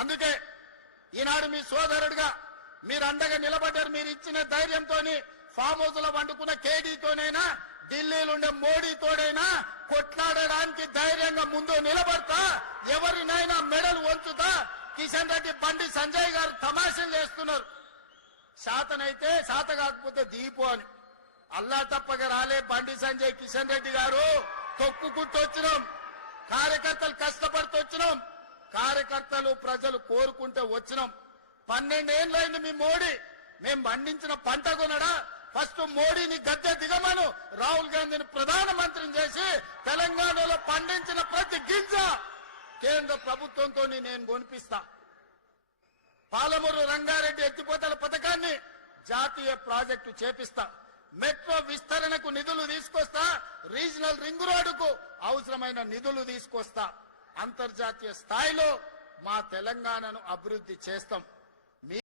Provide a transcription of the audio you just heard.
అందుకే ఈనాడు మీ సోదరుడిగా మీరు అండగా నిలబడ్డారు. మీరు ఇచ్చిన ధైర్యంతో ఫామ్ హౌస్ లో వండుకున్న కేడీతోనైనా ఢిల్లీలో ఉండే మోడీతోడైనా కొట్లాడడానికి ధైర్యంగా ముందు నిలబడతా, ఎవరినైనా మెడలు వంచుతా. కిషన్ రెడ్డి బండి సంజయ్ గారు తమాషలు చేస్తున్నారు. శాతనైతే శాత కాకపోతే దీపు అని అల్లా తప్పగా రాలే. బండి సంజయ్ కిషన్ రెడ్డి గారు తొక్కుకుంటూ వచ్చినాం, కార్యకర్తలు కష్టపడుతూ వచ్చినాం, కార్యకర్తలు ప్రజలు కోరుకుంటే వచ్చినాం. 12 ఏళ్ళైంది మీ మోడీ. మేము పండించిన పంట కొనడా? ఫస్ట్ మోడీని గద్దె దిగమను, రాహుల్ గాంధీని ప్రధానమంత్రిని చేసి తెలంగాణలో పండించిన ప్రతి గింజ కేంద్ర ప్రభుత్వంతో నేను కొనిపిస్తా. పాలమూరు రంగారెడ్డి ఎత్తిపోతల పథకాన్ని జాతీయ ప్రాజెక్టు చేపిస్తా. మెట్రో విస్తరణకు నిధులు తీసుకొస్తా. రీజనల్ రింగ్ రోడ్డుకు అవసరమైన నిధులు తీసుకొస్తా. అంతర్జాతీయ స్థాయిలో మా తెలంగాణను అభివృద్ధి చేస్తాం.